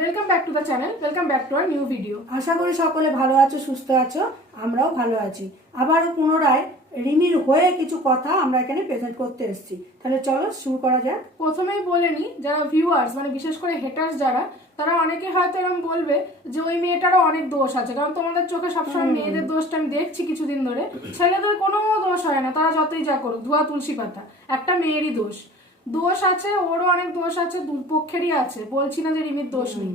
Welcome back to the channel, welcome back to our new video. আশা করি সকলে ভালো আছো, সুস্থ আছো, আমরাও ভালো আছি। আবারও পুনরায় রিমির হয়ে কিছু কথা আমরা এখানে প্রেজেন্ট করতে এসেছি। তাহলে চলো শুরু করা যাক। প্রথমেই বলে নি, যারা ভিউয়ার্স মানে বিশেষ করে হেটার্স যারা, তারা অনেকে হয়তো এরকম বলবে যে ওই মেয়েটারও অনেক দোষ আছে, কারণ তোমাদের চোখে সবসময় মেয়েদের দোষটা আমি দেখছি কিছুদিন ধরে। ছেলেদের কোনো দোষ হয় না, তারা যতই যা করুক, ধোয়া তুলসী পাতা, একটা মেয়েরই দোষ। দোষ আছে, ওরও অনেক দোষ আছে, দুপক্ষেরই আছে, বলছি না যে রিমির দোষ নেই।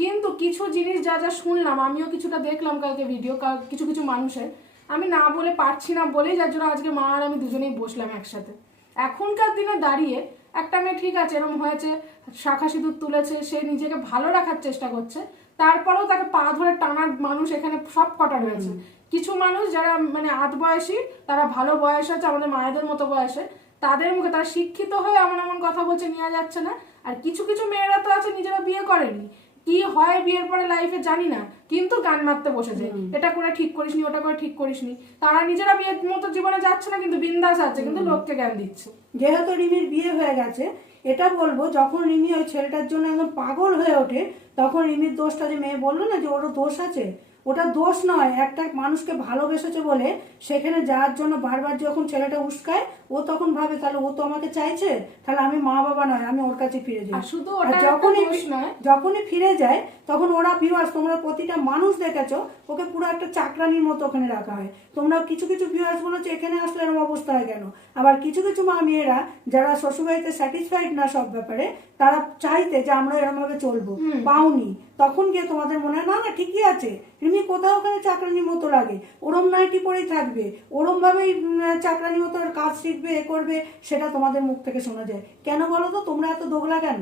কিন্তু কিছু জিনিস যা যা শুনলাম, আমিও কিছুটা দেখলাম কালকে ভিডিও, কিছু কিছু মানুষের, আমি না বলে পারছি না বলেই যার জন্য আজকে মা আর আমি দুজনেই বসলাম একসাথে। এখনকার দিনে দাঁড়িয়ে একটা মেয়ে ঠিক আছে এরকম হয়েছে, শাখা সিঁদুর তুলেছে, সে নিজেকে ভালো রাখার চেষ্টা করছে, তারপরেও তাকে পা ধরে টানার মানুষ এখানে সব কটা রয়েছে। কিছু মানুষ যারা মানে আধ বয়সী, তারা ভালো বয়স আছে, আমাদের মায়েদের মতো বয়সে, তাদের মুখে তারা শিক্ষিত হয়ে এমন এমন কথা বলছে, নেওয়া যাচ্ছে না। আর কিছু কিছু মেয়েরা তো আছে নিজেরা বিয়ে করেনি, কি হয় বিয়ের পরে লাইফে জানি না, কিন্তু গান মারতে বসে যায়, এটা করে ঠিক করিসনি, ওটা করে ঠিক করিসনি। তারা নিজেরা বিয়ের মতো জীবনে যাচ্ছে না, কিন্তু বিন্দাস আছে, কিন্তু লোককে জ্ঞান দিচ্ছে। যেহেতু রিমির বিয়ে হয়ে গেছে, এটা বলবো যখন রিমি ওই ছেলেটার জন্য একদম পাগল হয়ে ওঠে, তখন রিমির দোষটা যে মেয়ে বললো না যে ওরও দোষ আছে, ওটা দোষ নয়। একটা মানুষকে ভালোবেসেছে বলে সেখানে যাওয়ার জন্য বারবার যখন ছেলেটা উস্কায়, ও তখন ভাবে তাহলে ও তো আমাকে চাইছে, তাহলে আমি মা বাবা নয়, আমি ওর কাছে ফিরে যাই। শুধু যখনই ফিরে যায় তখন ওরা ভিউয়ার্স, তোমরা প্রতিটা মানুষ দেখেছো, ওকে পুরো একটা চাকরানির মতো ওখানে রাখা হয়। তোমরা কিছু কিছু ভিউয়ার্স বলেছো এখানে আসলে এরকম অবস্থা হয় কেন। আবার কিছু কিছু মা মেয়েরা যারা শ্বশুরবাড়িতে স্যাটিসফাইড না সব ব্যাপারে, তারা চাইতে যে আমরা এরকম ভাবে চলবো, পাওনি, তখন গিয়ে তোমাদের মনে হয় না না ঠিকই আছে, রিমি কোথাও ওখানে চাকরানির মতো লাগে, ওরম নাইটি পরেই থাকবে, ওরম ভাবেই চাকরানির মতো কাজ শিখবে, এ করবে, সেটা তোমাদের মুখ থেকে শোনা যায়। কেন বলো তো তোমরা এত দোগলা কেন?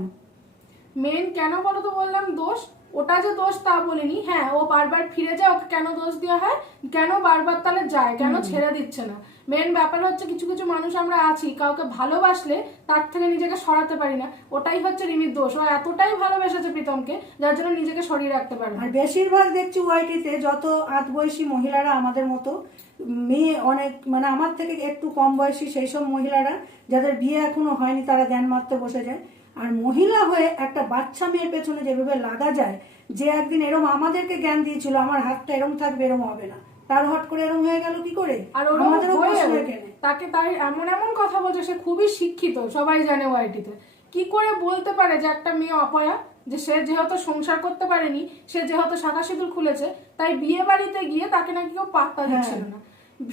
মেন কেন বলো তো বললাম দোষ, ওটা যে দোষ তা বলিনি। হ্যাঁ, ও বারবার ফিরে যায়, ওকে কেন দোষ দেওয়া হয়, কেন বারবার তাহলে যায়, কেন ছেড়ে দিচ্ছে না। মেন ব্যাপার হচ্ছে কিছু কিছু মানুষ আমরা আছি, কাউকে ভালোবাসলে তার থেকে নিজেকে সরাতে পারি না, ওটাই হচ্ছে রিমির দোষ। ও এতটাই ভালোবেসেছে প্রীতমকে, যার জন্য নিজেকে সরিয়ে রাখতে পারে। আর বেশিরভাগ দেখছি ওয়াইটিতে যত আধ বয়সী মহিলারা আমাদের মতো, মেয়ে অনেক মানে আমার থেকে একটু কম বয়সী সেই সব মহিলারা যাদের বিয়ে এখনো হয়নি, তারা জ্ঞান মারতে বসে যায়। আর মহিলা হয়ে একটা বাচ্চা মেয়ের পেছনে যেভাবে লাগা যায়, যে একদিন এরম আমাদেরকে জ্ঞান দিয়েছিল আমার হাতটা এরম থাকবে, এরম হবে না, তার হট করে এরম হয়ে গেল কি করে? আর আমাদেরও তাকে তাই এমন এমন কথা বলছে, সে খুবই শিক্ষিত, সবাই জানে ওয়াইটিতে। কি করে বলতে পারে যে একটা মেয়ে অপয়া, যে সে যেহেতু সংসার করতে পারেনি, সে যেহেতু শাখা সিঁদুর খুলেছে, তাই বিয়ে বাড়িতে গিয়ে তাকে নাকি কেউ পাত্তা দিচ্ছিল না।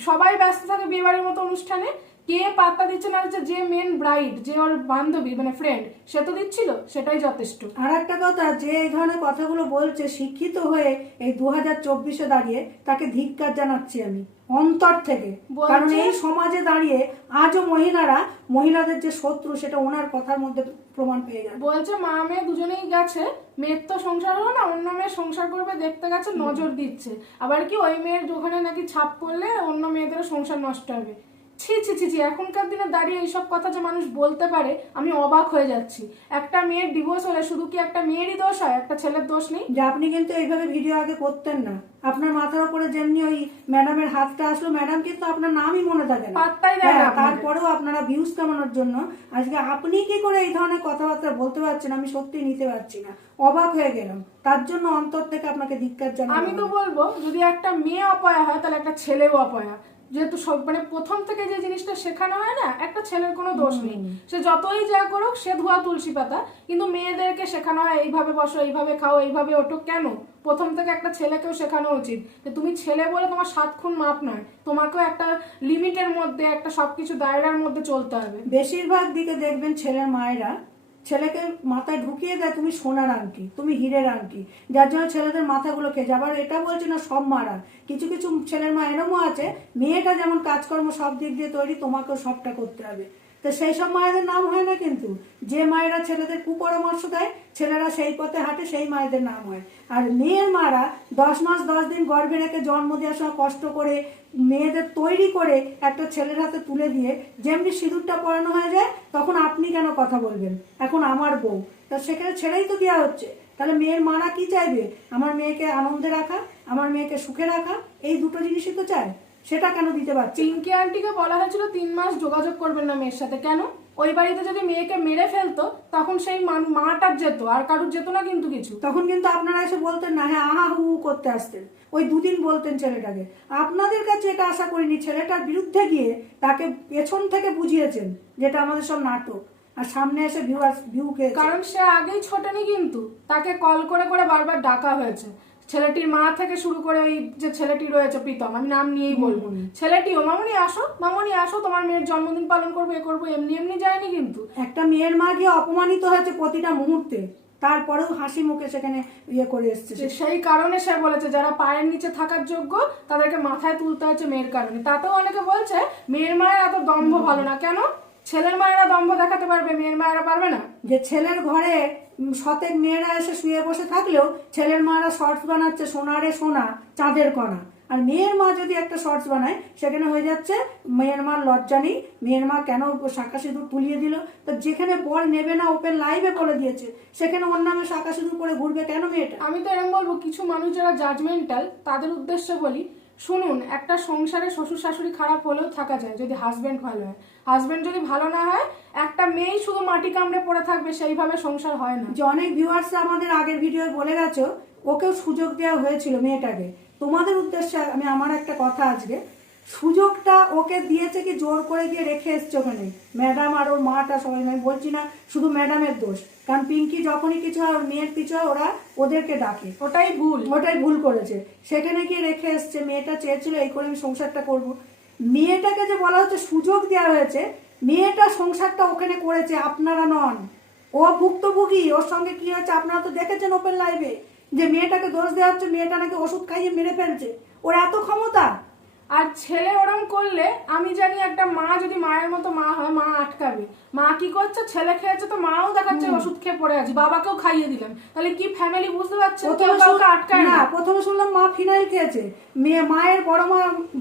সবাই ব্যস্ত থাকে বিয়ে বাড়ির মতো অনুষ্ঠানে, কে পাত্তা দিচ্ছে না হচ্ছে যে মেন ব্রাইড, যে ওর বান্ধবী মানে ফ্রেন্ড, সে তো দিচ্ছিল, সেটাই যথেষ্ট। আর একটা কথা, যে এই ধরনের কথাগুলো বলছে শিক্ষিত হয়ে এই 2024-এ দাঁড়িয়ে, তাকে ধিক্কার জানাচ্ছি আমি অন্তর থেকে। কারণ এই সমাজে দাঁড়িয়ে আজও মহিলাদের যে শত্রু, সেটা ওনার কথার মধ্যে প্রমাণ পেয়ে যাবে। বলছে মা মেয়ে দুজনেই গেছে, মেয়ের তো সংসার হলো না, অন্য মেয়ের সংসার করবে দেখতে গেছে, নজর দিচ্ছে। আবার কি ওই মেয়ের ওখানে নাকি ছাপ পড়লে অন্য মেয়েদের সংসার নষ্ট হবে। ছি ছি ছি ছি, এখনকার দিনে দাঁড়িয়ে এইসব কথা যে মানুষ বলতে পারে, আমি অবাক হয়ে যাচ্ছি। একটা মেয়ের ডিভোর্স হলে শুধু কি একটা মেয়েরই দোষ হয়, একটা ছেলের দোষ নেই? যে আপনি কিন্তু এইভাবে ভিডিও আগে করতেন না, আপনার মাথার উপরে যেমনি ওই ম্যাডামের হাতটা আসলো, ম্যাডাম কিন্তু আপনার নামই মনে থাকে না, পাত্তাই দেয় না। তারপরেও আপনারা ভিউজ কামানোর জন্য আজকে আপনি কি করে এই ধরনের কথাবার্তা বলতে পারছেন, আমি সত্যি নিতে পারছি না, অবাক হয়ে গেলাম। তার জন্য অন্তর থেকে আপনাকে ধিক্কার জানাই। আমি তো বলবো, যদি একটা মেয়ে অপয়া হয়, তাহলে একটা ছেলেও অপয়া। যেহেতু সব মানে প্রথম থেকে যে জিনিসটা শেখানো হয় না, একটা ছেলের কোনো দোষ নেই, সে যতই যা করুক, সে ধোয়া তুলসী পাতা, কিন্তু মেয়েদেরকে শেখানো হয় এইভাবে বসো, এইভাবে খাও, এইভাবে ওঠো। কেন? প্রথম থেকে একটা ছেলেকেও শেখানো উচিত যে তুমি ছেলে বলে তোমার 7 খুন মাপ নয়, তোমাকেও একটা লিমিটের মধ্যে, একটা সবকিছু দায়রার মধ্যে চলতে হবে। বেশিরভাগ দিকে দেখবেন ছেলের মায়েরা ছেলেকে মাথায় ঢুকিয়ে দেয় তুমি সোনার আংটি, তুমি হীরের আংটি, যার জন্য ছেলেদের মাথাগুলো খেয়ে যায়। আবার এটা বলছি না সব মারা, কিছু কিছু ছেলের মা এরমও আছে, মেয়েটা যেমন কাজকর্ম সব দিক দিয়ে তৈরি, তোমাকেও সবটা করতে হবে। তো সেই সব মায়েদের নাম হয় না, কিন্তু যে মায়েরা ছেলেদের কুপরামর্শ দেয়, ছেলেরা সেই পথে হাঁটে, সেই মায়েদের নাম হয়। আর মেয়ের মারা 10 মাস 10 দিন গর্ভে রেখে জন্ম দেওয়ার সময় কষ্ট করে মেয়েদের তৈরি করে একটা ছেলের হাতে তুলে দিয়ে যেমনি সিঁদুরটা পরানো হয়ে যায়, তখন আপনি কেন কথা বলবেন এখন আমার বউ, তা সেখানে ছেড়েই তো দেওয়া হচ্ছে। তাহলে মেয়ের মারা কি চাইবে? আমার মেয়েকে আনন্দে রাখা, আমার মেয়েকে সুখে রাখা, এই দুটো জিনিসই তো চায়, সেটা কেন দিতে পারছি? পিঙ্কি আন্টিকে বলা হয়েছিল 3 মাস যোগাযোগ করবেন না মেয়ের সাথে, কেন? ওই বাড়িতে যদি মেয়েকে মেরে ফেলতো তখন সেই মাটার যেত, আর কারুর যেত না কিন্তু কিছু। তখন কিন্তু আপনারা এসে বলতেন না, হ্যাঁ আহা হু হু করতে আসতেন, ওই দুদিন বলতেন ছেলেটাকে। আপনাদের কাছে এটা আশা করিনি, ছেলেটার বিরুদ্ধে গিয়ে তাকে পেছন থেকে বুঝিয়েছেন যেটা আমাদের সব নাটক, আর সামনে এসে ভিউ খেয়েছে। কারণ সে আগেই ছোটেনি, কিন্তু তাকে কল করে করে বারবার ডাকা হয়েছে। ছেলেটির মা থেকে শুরু করে ওই যে ছেলেটি রয়েছে প্রীতম, আমি নাম নিয়েই বলবো, ছেলেটিও মামনি আসো তোমার মেয়ের জন্মদিন পালন করবো, এ করবো, এমনি এমনি যায়নি কিন্তু। একটা মেয়ের মা গিয়ে অপমানিত হয়েছে প্রতিটা মুহূর্তে, তারপরেও হাসি মুখে সেখানে ইয়ে করে এসছে। সেই কারণে সে বলেছে যারা পায়ের নিচে থাকার যোগ্য তাদেরকে মাথায় তুলতে হচ্ছে মেয়ের কারণে। তাতেও অনেকে বলছে মেয়ের মায়ের এত দম্ভ ভালো না, কেন ছেলের মায়েরা দম্ভ দেখাতে পারবে, মেয়ের মায়েরা পারবে না? যে ছেলের ঘরে শতেক মেয়েরা এসে শুয়ে বসে থাকলেও ছেলের মারা শর্টস বানাচ্ছে সোনারে সোনা চাঁদের কণা, আর মেয়ের মা যদি একটা শর্টস বানায় সেখানে হয়ে যাচ্ছে মেয়ের মার লজ্জা নেই, মেয়ের মা কেন শাঁখা সিঁদুর তুলিয়ে দিল। তো যেখানে বর নেবে না ওপেন লাইভে বলে দিয়েছে, সেখানে ওর নামে শাঁখা সিঁদুর করে ঘুরবে কেন মেয়েটা? আমি তো এরকম বলবো, কিছু মানুষ যারা জাজমেন্টাল তাদের উদ্দেশ্যে বলি, শুনুন, একটা সংসারে শ্বশুর শাশুড়ি খারাপ হলেও থাকা যায় যদি হাজবেন্ড ভালো হয়। হাজবেন্ড যদি ভালো না হয়, একটা মেয়ে শুধু মাটি কামড়ে পড়ে থাকবে, সেইভাবে সংসার হয় না। যে অনেক ভিউয়ার্সরা আমাদের আগের ভিডিও বলে গেছো ওকেও সুযোগ দেওয়া হয়েছিল মেয়েটাকে। তোমাদের উদ্দেশ্যে আমি আমার একটা কথা, আজকে সুযোগটা ওকে দিয়েছে কি জোর করে গিয়ে রেখে এসছে ওখানে ম্যাডাম আর ওর মাটা সবাই। আমি বলছি না শুধু ম্যাডামের দোষ, কারণ পিঙ্কি যখনই কিছু হয় ওর মেয়ের পিছু হয় ওরা ওদেরকে ডাকে, ওটাই ভুল করেছে। সেখানে গিয়ে রেখে এসছে, মেয়েটা চেয়েছিল এই করে আমি সংসারটা করব। মেয়েটাকে যে বলা হচ্ছে সুযোগ দেওয়া হয়েছে, মেয়েটা সংসারটা ওখানে করেছে, আপনারা নন। ও ভুক্তভোগী, ওর সঙ্গে কি হচ্ছে আপনারা তো দেখেছেন ওপেন লাইভে, যে মেয়েটাকে দোষ দেওয়া হচ্ছে মেয়েটা নাকি ওষুধ খাইয়ে মেরে ফেলছে। ওর এত ক্ষমতা। আর ছেলে ওরম করলে আমি জানি একটা মা যদি মায়ের মতো মা হয়, মা আটকাবে। মা কি করছে, ছেলে খেয়েছে তো মাও দেখাচ্ছে ওষুধ খেয়ে পড়ে আছে, বাবাকেও খাইয়ে দিলেন, তাহলে কি ফ্যামিলি বুঝতে পারছেন? কেউ কাউকে আটকায় না। প্রথমে শুনলাম মা ফিনাইল খেয়েছে, মায়ের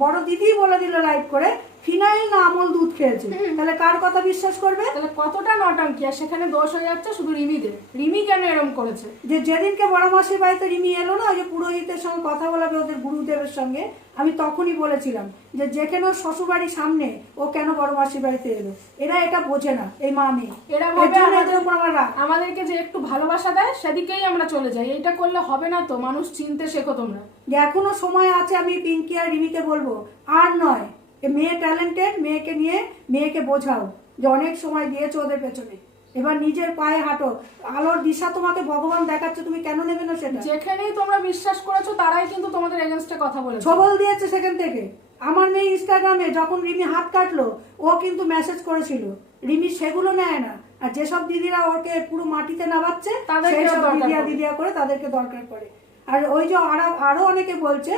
বড় দিদি বলে দিল লাইভ করে ফিনাইল না আমল দুধ খেয়েছে, তাহলে কার কথা বিশ্বাস করবে? তাহলে কতটা নটাঙ্কি। আর সেখানে দোষ হয়ে যাচ্ছে শুধু রিমিদের। রিমি কেন এরম করেছে? যে যেদিনকে বড় মাসির বাড়িতে রিমি এলো না, ওই যে পুরোহিতের সঙ্গে কথা বলাবে ওদের গুরুদেবের সঙ্গে, আমি তখনই বলেছিলাম যে যেখানে ওর শ্বশুর বাড়ির সামনে ও কেন বড় মাসির বাড়িতে এলো। এরা এটা বোঝে না, এই মা মেয়ে। এরা ভাবে আমাদেরকে যে একটু ভালোবাসা দেয় সেদিকেই আমরা চলে যাই। এটা করলে হবে না তো, মানুষ চিনতে শেখো তোমরা। যে এখনো সময় আছে, আমি পিঙ্কি আর রিমিকে বলবো আর নয়, মেয়ে ট্যালেন্টেড, মেয়েকে নিয়ে মেয়েকে বোঝাও যে অনেক সময় দিয়েছো ওদের পেছনে, এবার নিজের পায়ে হাঁটো। আলোর দিশা তোমাকে ভগবান দেখাচ্ছে, তুমি কেন নেবে না সেটা? যেখানেই তোমরা বিশ্বাস করেছো তারাই কিন্তু তোমাদের এগেইনস্টে কথা বলেছে, ছবল দিয়েছে সেখান থেকে। আমার মেয়ে ইনস্টাগ্রামে যখন রিমি হাত কাটলো ও কিন্তু মেসেজ করেছিল, রিমি সেগুলো নেয় না। আর যেসব দিদিরা ওকে পুরো মাটিতে নামাচ্ছে সেই সব দিদিয়া করে তাদেরকে দরকার পড়ে। আর ওই যে আরো অনেকে বলছে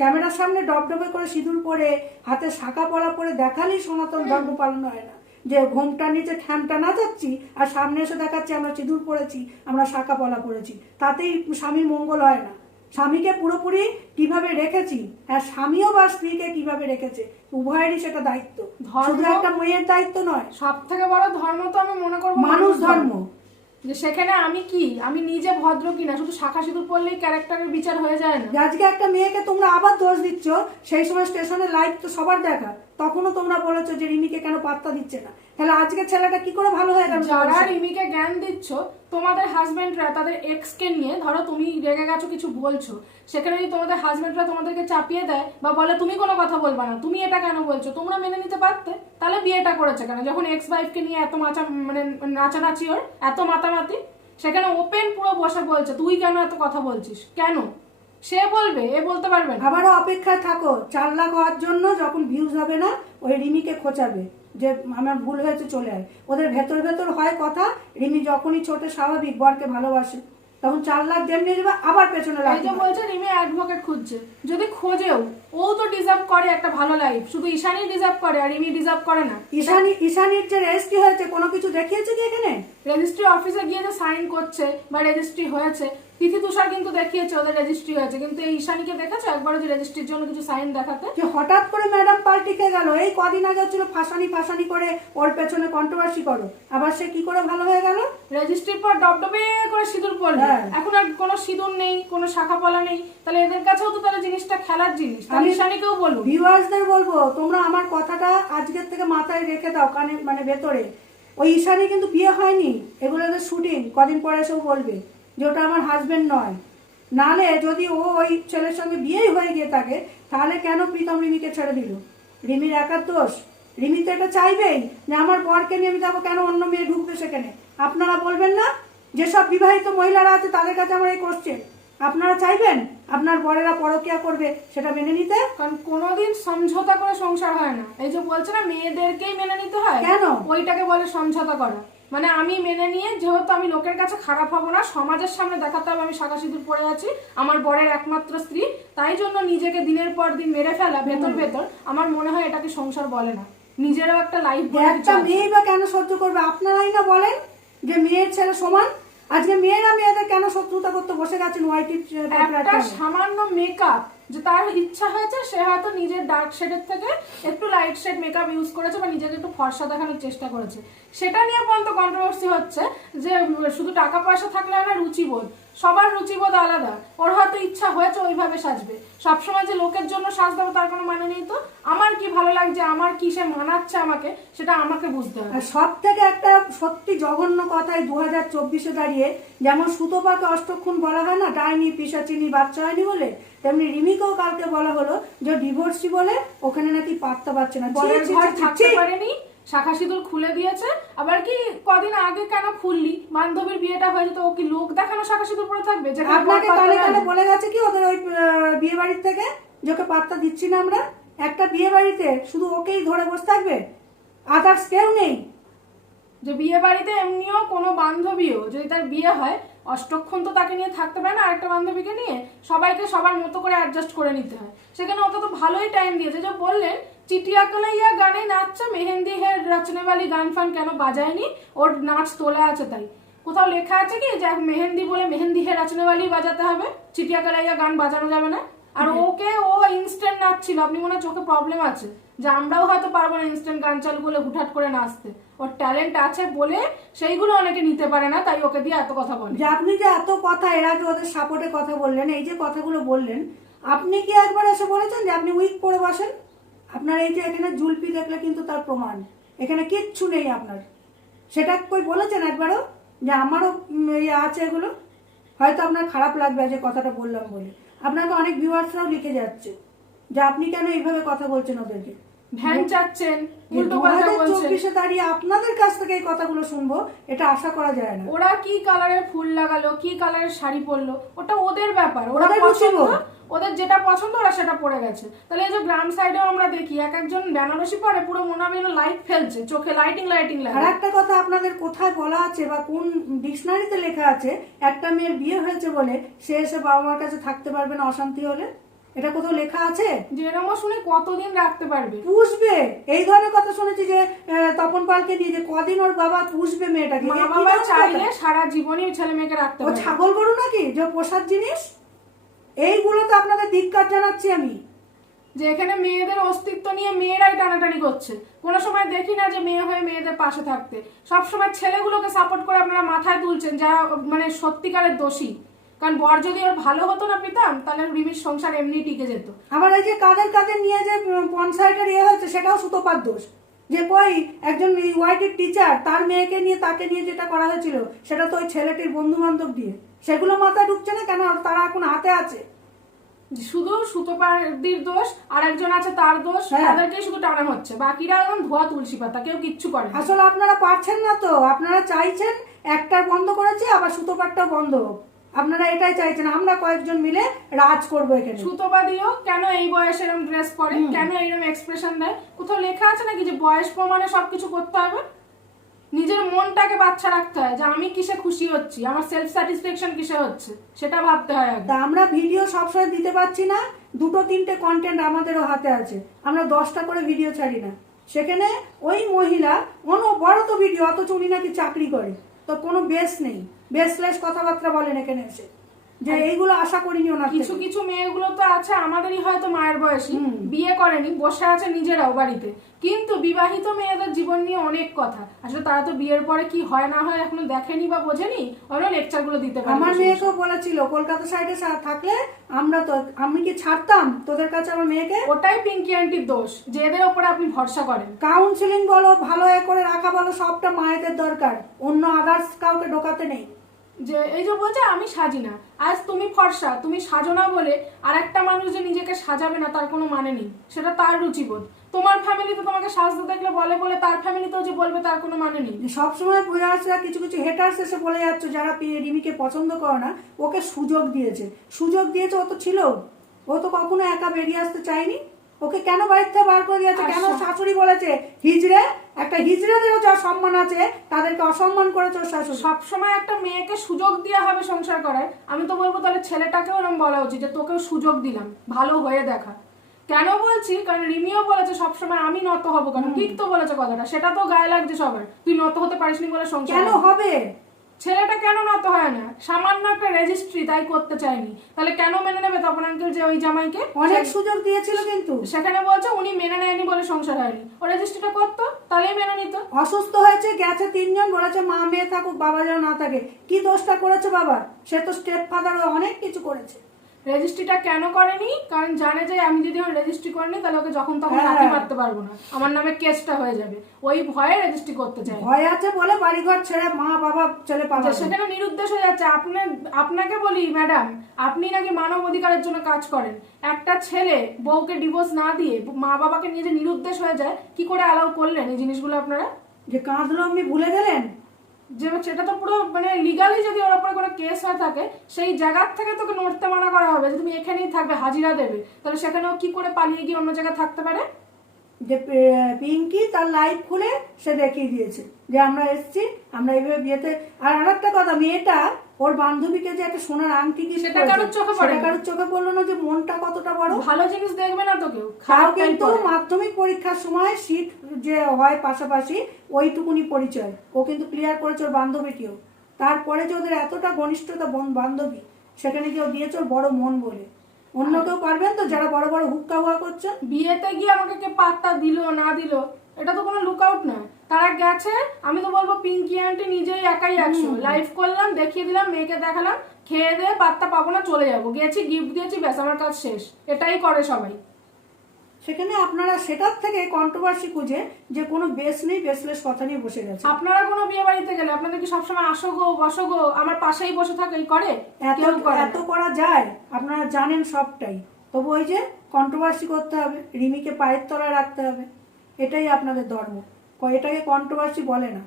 ক্যামেরার সামনে ডবডবে করে সিঁদুর পরে হাতে শাঁখা পলা পরে দেখালেই সনাতন ধর্ম পালন হয় না। যে ঘোমটার নিচে খ্যামটা না যাচ্ছি আর সামনে এসে দেখাচ্ছি আমরা সিঁদুর পরেছি, আমরা শাঁখা পলা পরেছি, তাতেই স্বামীর মঙ্গল হয় না। স্বামীকে পুরোপুরি কিভাবে রেখেছি, আর স্বামীও বা স্ত্রীকে কিভাবে রেখেছে, উভয়েরই সেটা দায়িত্ব, শুধু একটা মেয়ের দায়িত্ব নয়। সব থেকে বড় ধর্ম তো আমি মনে করবো মানুষ ধর্ম। যে সেখানে আমি নিজে ভদ্র কিনা শুধু শাখা সিঁদুর পরলেই ক্যারেক্টারের বিচার হয়ে যায় না। আজকে একটা মেয়েকে তোমরা আবার দোষ দিচ্ছ, সেই সময় স্টেশনে লাইভ তো সবার দেখা, তখনও তোমরা বলেছো যে রিমিকে কেন পাত্তা দিচ্ছে না। তাহলে আজকে ছেলেটা কি করে ভালো হয়ে গেল? যারা রিমিকে জ্ঞান দিচ্ছ, তোমাদের হাজবেন্ডরা তাদের এক্স কে নিয়ে, ধরো তুমি রেগে গেছো কিছু বলছো, সেখানে যদি তোমাদের হাজবেন্ডরা তোমাদেরকে চাপিয়ে দেয় বা বলে তুমি কোনো কথা বলবা না, তুমি এটা কেন বলছো, তোমরা মেনে নিতে পারতে? তাহলে বিয়েটা করেছে কেন? যখন এক্স ওয়াইফকে নিয়ে এত নাচানাচি ওর এত মাতামাতি, সেখানে ওপেন পুরো বসে বলছে তুই কেন এত কথা বলছিস, কেন? সে বলবে, এ বলতে পারবে না। আবারও অপেক্ষায় থাকো 4 লাখ হওয়ার জন্য, যখন ভিউজ হবে না ওই রিমিকে খোঁচাবে যে আমার ভুল হয়েছে চলে আয়। ওদের ভেতর ভেতর হয় কথা, রিমি যখনই ছোট স্বাভাবিক বরকে ভালোবাসে তখন 4 লাখ যেমনি যাবে আবার পেছনে লাগে। বলছে রিমি অ্যাডভোকেট খুঁজছে, যদি খোঁজেও ও তো ডিজার্ভ করে একটা ভালো লাইফ, শুধু ঈশানী ডিজার্ভ করে আর রিমি ডিজার্ভ করে না। ঈশানীর যে রেজিস্ট্রি হয়েছে কোনো কিছু দেখিয়েছে কি এখানে? রেজিস্ট্রি অফিসে গিয়ে যে সাইন করছে বা রেজিস্ট্রি হয়েছে, তিথি তুষার কিন্তু দেখিয়েছে ওদের রেজিস্ট্রি হয়েছে, কিন্তু এই ঈশানীকে দেখেছো একবারও যে রেজিস্ট্রির জন্য কিছু সাইন দেখাতে? যে হঠাৎ করে ম্যাডাম পাল্টিকে গেল, এই কদিন আগে ছিল ফাঁসানি করে ওর পেছনে কন্ট্রোভার্সি করো, আবার সে কি করে ভালো হয়ে গেল? রেজিস্ট্রির পর ডবডবে করে সিঁদুর পরবে, এখন আর কোনো সিঁদুর নেই, কোনো শাখা পলা নেই, তাহলে এদের কাছেও তো তাহলে জিনিসটা খেলার জিনিস। আমি ঈশানীকেও বলবো, ভিউয়ার্সদের বলবো, তোমরা আমার কথাটা আজকের থেকে মাথায় রেখে দাও, কানে মানে ভেতরে। ওই ঈশানী কিন্তু বিয়ে হয়নি, এগুলো শুটিং, কদিন পরে এসেও বলবে যে ওটা আমার হাজবেন্ড নয়। নালে যদি ও ওই ছেলের সঙ্গে বিয়েই হয়ে গিয়ে থাকে, তাহলে কেন প্রীতম রিমিকে ছেড়ে দিল? রিমির একার দোষ? রিমি তো এটা চাইবেই যে আমার বরকে নিয়ে আমি যাবো, কেন অন্য মেয়ে ঢুকবে সেখানে? আপনারা বলবেন না? যেসব বিবাহিত মহিলারা আছে তাদের কাছে আমার এই কোশ্চেন, আপনারা চাইবেন আপনার বরেরা পরকিয়া করবে সেটা মেনে নিতে? কারণ কোনোদিন সমঝোতা করে সংসার হয় না। এই যে বলছে না মেয়েদেরকেই মেনে নিতে হয়, কেন? ওইটাকে বলে সমঝোতা করা। মানে আমি মেনে নিয়ে, যেহেতু আমি লোকের কাছে খারাপ হবো না, সমাজের সামনে দেখাতে হবে আমি শাখা সিঁদুর পরে আছি, আমার বরের একমাত্র স্ত্রী, তাই জন্য নিজেকে দিনের পর দিন মেরে ফেলা ভেতর ভেতর, আমার মনে হয় এটাকে সংসার বলে না। নিজেরও একটা লাইফ, একটা মেয়ে বা কেন সহ্য করবে? আপনারাই না বলেন যে মেয়ের ছেলে সমান। আজকে মেয়েরা মেয়েদের কেন শত্রুতা করতে বসে গেছেন? ওয়াইটি একটা সামান্য মেকআপ, যে তার ইচ্ছা হয়েছে, সে হয়তো নিজের ডার্ক শেডের থেকে একটু লাইট শেড মেকআপ ইউজ করেছে বা নিজেকে একটু ফর্সা দেখানোর চেষ্টা করেছে, সেটা নিয়ে পর্যন্ত কন্ট্রোভার্সি হচ্ছে যে শুধু টাকা পয়সা থাকলে না, রুচিবোধ, সবার রুচিবোধ আলাদা। ওর হয়তো ইচ্ছা হয়েছে ওইভাবে সাজবে, সবসময় যে লোকের জন্য সাজতে হবে তার কোনো মানে নেই। তো আমার কি ভালো লাগছে, আমার কি সে মানাচ্ছে আমাকে, সেটা আমাকে বুঝতে হবে। আর সব থেকে একটা সত্যি জঘন্য কথায় 2024-এ দাঁড়িয়ে, যেমন সুতপাকে অষ্টক্ষণ বলা হয় না, ডাইনি পিশাচিনি বাচ্চা হয়নি বলে, তেমনি রিমিকেও কালকে বলা হলো যে ডিভোর্সি বলে ওখানে নাকি পাত্তা পাচ্ছে না। বরের ঘর থাকতে পারেনি, শাখা সিঁদুর খুলে দিয়েছে। আবার কি কদিন আগে কেন খুললি, বান্ধবীর বিয়েটা হয়ে যেত, ও কি লোক দেখানো শাখা সিঁদুর পরে থাকবে? আপনাকে কানে কানে বলে গেছে কি ওদের ওই বিয়ে বাড়ির থেকে, যে ওকে পাত্তা দিচ্ছি না আমরা? একটা বিয়ে বাড়িতে শুধু ওকেই ধরে বসে থাকবে, আদার্স কেউ নেই? যে বিয়ে বাড়িতে এমনিও কোনো বান্ধবীও যদি তার বিয়ে হয়, অষ্টক্ষণ তো তাকে নিয়ে থাকতে পারে না, আরেকটা বান্ধবীকে নিয়ে সবাইকে সবার মতো করে অ্যাডজাস্ট করে নিতে হয়। সেখানে ওকে তো ভালোই টাইম দিয়েছে, যে বললেন চিটিয়া কলাইয়া গানে নাচছে, মেহেন্দি হে রচনেওয়ালি গান ফান কেন বাজায়নি, ওর নাচ তোলা আছে তাই। কোথাও লেখা আছে কি যে মেহেন্দি বলে মেহেন্দি হে রচনেওয়ালি বাজাতে হবে, চিটিয়া কলাইয়া গান বাজানো যাবে না? আর ওকে ও ইনস্ট্যান্ট নাচছিল, আপনি মনে হয় চোখে প্রবলেম আছে, যে আমরাও হয়তো পারবো না ইনস্ট্যান্ট গান চালু করলে হুটহাট করে নাচতে। ওর ট্যালেন্ট আছে বলে সেইগুলো অনেকে নিতে পারে না, তাই ওকে দিয়ে এত কথা বলে। যে আপনি যে এত কথা এর আগে ওদের সাপোর্টে কথা বললেন, এই যে কথাগুলো বললেন, আপনি কি একবার এসে বলেছেন যে আপনি উইক পরে বসেন? আপনার এই যে এখানে জুলপি দেখলে কিন্তু তার প্রমাণ, এখানে কিচ্ছু নেই আপনার। সেটা কই বলেছেন একবারও যে আমারও আছে এগুলো? হয়তো আপনার খারাপ লাগবে যে কথাটা বললাম বলে। আপনাকে অনেক ভিউয়ার্সরাও লিখে যাচ্ছে যে আপনি কেন এইভাবে কথা বলছেন ওদেরকে, ভ্যান চাচ্ছেন, উল্টো পাল্টা বলছেন। 2024-এ দাঁড়িয়ে আপনাদের কাছ থেকে এই কথাগুলো শুনবো, এটা আশা করা যায় না। ওরা কি কালারের ফুল লাগালো, কি কালারের শাড়ি পরলো, ওটা ওদের ব্যাপার, ওরা ওদের পছন্দ, রুচিবোধ। ওদের যেটা পছন্দ ওরা সেটা পরে গেছে। তাহলে এই যে গ্রাম সাইডেও আমরা দেখি এক একজন বেনারসি পরে পুরো মনে হয় লাইট ফেলছে চোখে, লাইটিং লাইটিং লাগে। আর একটা কথা আপনাদের কোথায় বলা আছে বা কোন ডিকশনারিতে লেখা আছে একটা মেয়ের বিয়ে হয়েছে বলে সে এসে বাবা মার কাছে থাকতে পারবে না অশান্তি হলে? এটা কোথাও লেখা আছে? যে এরকম শুনে কতদিন রাখতে পারবে, পুষবে? এই ধরনের কথা শুনেছি যে তপন পালকে দিয়ে যে কদিন ওর বাবা পুষবে মেয়েটাকে। মা বাবা চাইলে সারা জীবনই ছেলে মেয়েকে রাখতে ও পারবে। ছাগল গরু নাকি যে পোষার জিনিস? এইগুলো তো আপনাদের ধিক্কার জানাচ্ছি আমি, যে এখানে মেয়েদের অস্তিত্ব নিয়ে মেয়েরাই টানাটানি করছে। কোনো সময় দেখি না যে মেয়ে হয়ে মেয়েদের পাশে থাকতে, সবসময় ছেলেগুলোকে সাপোর্ট করে আপনারা মাথায় তুলছেন, যারা মানে সত্যিকারের দোষী। কারণ বর যদি ওর ভালো হতো না প্রীতম, তাহলে রিমির সংসার এমনি টিকে যেত। আবার এই যে কাদের কাদের নিয়ে যে পঞ্চায়েতের ইয়ে হয়েছে সেটাও সুতোপার দোষ। যে কই একজন ওয়াইটির টিচার, তার মেয়েকে নিয়ে তাকে নিয়ে যেটা করা হয়েছিল সেটা তো ওই ছেলেটির বন্ধু বান্ধব দিয়ে, সেগুলো মাথায় ঢুকছে না কেন? তারা এখন হাতে আছে। শুধু সুতোপাদির দোষ, আর একজন আছে তার দোষ, তাদেরকেই শুধু টানা হচ্ছে, বাকিরা একদম ধোয়া তুলসী পাতা, কেউ কিচ্ছু করে না। আসলে আপনারা পারছেন না তো, আপনারা চাইছেন একটার বন্ধ করেছে আবার সুতোপারটা বন্ধ হোক, আপনারা এটাই চাইছেন। আমরা কয়েকজন মিলে রাজ করবো এখানে। সুতোপাদিও কেন এই বয়সে এরকম ড্রেস পরে, কেন এইরকম এক্সপ্রেশন দেয়? কোথাও লেখা আছে নাকি যে বয়স প্রমাণে সবকিছু করতে হবে? নিজের মনটাকে বাচ্চা রাখতে হয়, যে আমি কিসে খুশি হচ্ছি, আমার সেলফ স্যাটিসফ্যাকশন কিসে হচ্ছে, সেটা ভাবতে হয় আগে। তা আমরা ভিডিও সবসময় দিতে পারছি না, 2-3টে কন্টেন্ট আমাদেরও হাতে আছে, আমরা 10টা করে ভিডিও ছাড়ি না। সেখানে ওই মহিলা বড় তো ভিডিও, অথচ উনি নাকি চাকরি করে, তো কোনো বেস নেই, বেসলেস কথাবার্তা বলেন এখানে এসে। যে এইগুলো আশা করিনি ওনার কিছু থেকে। কিছু মেয়েগুলো তো আছে আমাদেরই হয়তো মায়ের বয়সী, বিয়ে করেনি, বসে আছে নিজেরাও বাড়িতে, কিন্তু বিবাহিত মেয়েদের জীবন নিয়ে অনেক কথা। আসলে তারা তো বিয়ের পরে কি হয় না হয় এখনো দেখেনি বা বোঝেনি, ওরা লেকচার গুলো দিতে পারে। আমার মেয়েকেও বলেছিল কলকাতা সাইডে থাকলে আমি কি ছাড়তাম তোদের কাছে আমার মেয়েকে? ওটাই পিঙ্কি আন্টির দোষ যে এদের ওপরে আপনি ভরসা করেন। কাউন্সিলিং বলো, ভালো করে রাখা বলো, সবটা মায়েদের দরকার, অন্য আদার্স কাউকে ঢোকাতে নেই। যে এই যে বলছে আমি সাজি না, আজ তুমি ফর্সা, তুমি সাজো না বলে আর একটা মানুষ যে নিজেকে সাজাবে না তার কোনো মানে নেই, সেটা তার রুচিবোধ। তোমার ফ্যামিলিতে তোমাকে সাজতে দেখলে বলে বলে তার ফ্যামিলিতেও যে বলবে তার কোনো মানে নেই। সবসময় ভিউয়ার্সরা কিছু কিছু হেটার্স এসে বলে যাচ্ছে যারা রিমিকে পছন্দ করে না, ওকে সুযোগ দিয়েছে। ও তো ছিল, ও তো কখনো একা বেরিয়ে আসতে চায়নি। ওকে কেন বাড়ির থেকে বার করে দিয়েছে? কেন শাশুড়ি বলেছে হিজড়ে, একটা হিজড়েদেরও যা সম্মান আছে তাদেরকে অসম্মান করেছে ওর শাশুড়ি। সবসময় একটা মেয়েকে সুযোগ দেওয়া হবে সংসার করার, আমি তো বলবো তাহলে ছেলেটাকেও এরকম বলা উচিত যে তোকেও সুযোগ দিলাম, ভালো হয়ে দেখা। কেন বলছি, কারণ রিমিও বলেছে সবসময় আমি নত হবো কেন, ঠিক তো বলেছে কথাটা, সেটা তো গায়ে লাগছে সবার। তুই নত হতে পারিসনি বলে সংসার কেন হবে? ছেলেটা কেন নত হয় না? সামান্য একটা রেজিস্ট্রি তাই করতে চায়নি, তাহলে কেন মেনে নেবে তপন আঙ্কেল যে ওই জামাইকে? অনেক সুযোগ দিয়েছিল কিন্তু সেখানে বলছে উনি মেনে নেয়নি বলে সংসার হয়নি, ও রেজিস্ট্রিটা করতো তাহলেই মেনে নিত। অসুস্থ হয়েছে, গেছে 3 জন, বলেছে মা মেয়ে থাকুক, বাবা যেন না থাকে। কি দোষটা করেছে বাবা? সে তো স্টেপ ফাদার, অনেক কিছু করেছে। রেজিস্ট্রিটা কেন করেনি? কারণ জানে যে আমি যদি ওর রেজিস্ট্রি করিনি তাহলে ওকে যখন তখন লাথি মারতে পারবো না, আমার নামে কেসটা হয়ে যাবে, ওই ভয়ে রেজিস্ট্রি করতে চায়। ভয় আছে বলে বাড়িঘর ছেড়ে মা বাবা ছেলে পাবে। সেখানে নিরুদ্দেশ হয়ে যাচ্ছে। আপনাকে বলি ম্যাডাম, আপনি নাকি মানব অধিকারের জন্য কাজ করেন, একটা ছেলে বউকে ডিভোর্স না দিয়ে মা বাবাকে নিয়ে যে নিরুদ্দেশ হয়ে যায়, কি করে অ্যালাউ করলেন এই জিনিসগুলো আপনারা? যে কাঁদলো আপনি ভুলে গেলেন? যে সেটা তো পুরো মানে লিগালি যদি ওর উপরে কোনো কেস হয়ে থাকে সেই জায়গার থেকে তোকে নড়তে মানা করা হবে যে তুমি এখানেই থাকবে, হাজিরা দেবে, তাহলে সেখানেও কি করে পালিয়ে গিয়ে অন্য জায়গায় থাকতে পারে? যে পিঙ্কি তার লাইভ খুলে সে দেখিয়ে দিয়েছে যে আমরা এসছি, আমরা এইভাবে বিয়েতে। আর আরেকটা কথা, মেয়েটা ওর বান্ধবীকে যে একটা সোনার আংটি কি সেটা কারোর চোখে পড়লো না যে মনটা কতটা বড়। ভালো জিনিস দেখবে না তো কেউ, তাও কিন্তু মাধ্যমিক পরীক্ষার সময় সিট যে হয় পাশাপাশি ওইটুকুনি পরিচয় ও কিন্তু ক্লিয়ার করেছে ওর বান্ধবীকেও। তারপরে যে ওদের এতটা ঘনিষ্ঠতা বান্ধবী, সেখানে কেউ দিয়েছে ওর বড় মন বলে। অন্য কেউ পারবেন তো যারা বড় বড় হুক্কা হুয়া করছে? বিয়েতে গিয়ে আমাকে কে পাত্তা দিল না দিল এটা তো কোনো লুকআউট না, তারা গেছে। আমি তো বলবো পিঙ্কি আন্টি নিজেই একাই 100 লাইভ করলাম, দেখিয়ে দিলাম, মেয়েকে দেখালাম, খেয়ে দিয়ে পাত্তা পাবো না চলে যাবো, গেছি গিফট দিয়েছি, ব্যাস আমার কাজ শেষ। এটাই করে সবাই। সেখানে আপনারা সেটার থেকে কন্ট্রোভার্সি খুঁজে যে কোনো বেস নেই, বেসলেস কথা নিয়ে বসে গেছে। আপনারা কোনো বিয়ে বাড়িতে গেলে আপনাদের কি সবসময় আসো গো বসো গো আমার পাশেই বসে থাকে করে? এত করা যায়? আপনারা জানেন সবটাই, তবু ওই যে কন্ট্রোভার্সি করতে হবে, রিমিকে পায়ের তলায় রাখতে হবে, এটাই আপনাদের ধর্ম। এটাকে কন্ট্রোভার্সি বলে না,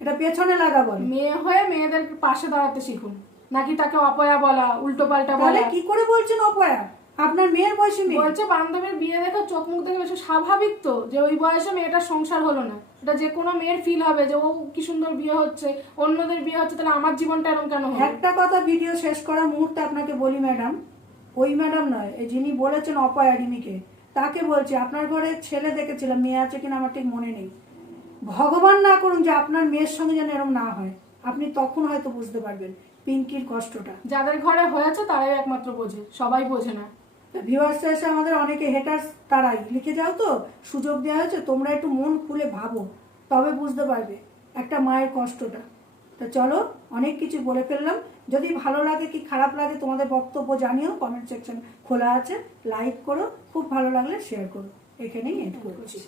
এটা পেছনে লাগা বলে। মেয়ে হয়ে মেয়েদের পাশে দাঁড়াতে শিখুন, নাকি তাকে অপয়া বলা, উল্টো পাল্টা বলা। কি করে বলছেন অপয়া? আপনার মেয়ের বয়সী মেয়ে। বলছে বান্ধবীর বিয়ে দেখে চোখ মুখ দেখে বেশি স্বাভাবিক তো যে ওই বয়সে মেয়েটার সংসার হলো না। এটা যে কোনো মেয়ের ফিল হবে যে ও কি সুন্দর বিয়ে হচ্ছে, অন্যদের বিয়ে হচ্ছে, তাহলে আমার জীবনটা এরকম কেন হবে? একটা কথা ভিডিও শেষ করার মুহূর্তে আপনাকে বলি ম্যাডাম, ওই ম্যাডাম নয়, যিনি বলেছেন অপয়া রিমিকে, তাকে বলছি আপনার ঘরে ছেলে দেখেছিলাম, মেয়ে আছে কিনা আমার ঠিক মনে নেই। ভগবান না করুন যে আপনার মেয়ের সঙ্গে যেন এরকম না হয়, আপনি তখন হয়তো বুঝতে পারবেন পিঙ্কির কষ্টটা। যাদের ঘরে হয়েছে তারাই একমাত্র বোঝে, সবাই বোঝে না। ভিউয়ার্স এসে আমাদের অনেকে হেটার্স, তারাই লিখে যাও তো সুযোগ দেওয়া হয়েছে, তোমরা একটু মন খুলে ভাবো, তবে বুঝতে পারবে একটা মায়ের কষ্টটা। তো চলো, অনেক কিছু বলে ফেললাম। যদি ভালো লাগে কি খারাপ লাগে তোমাদের বক্তব্য জানিও, কমেন্ট সেকশন খোলা আছে, লাইক করো, খুব ভালো লাগলে শেয়ার করো। এখানেই এড করছি।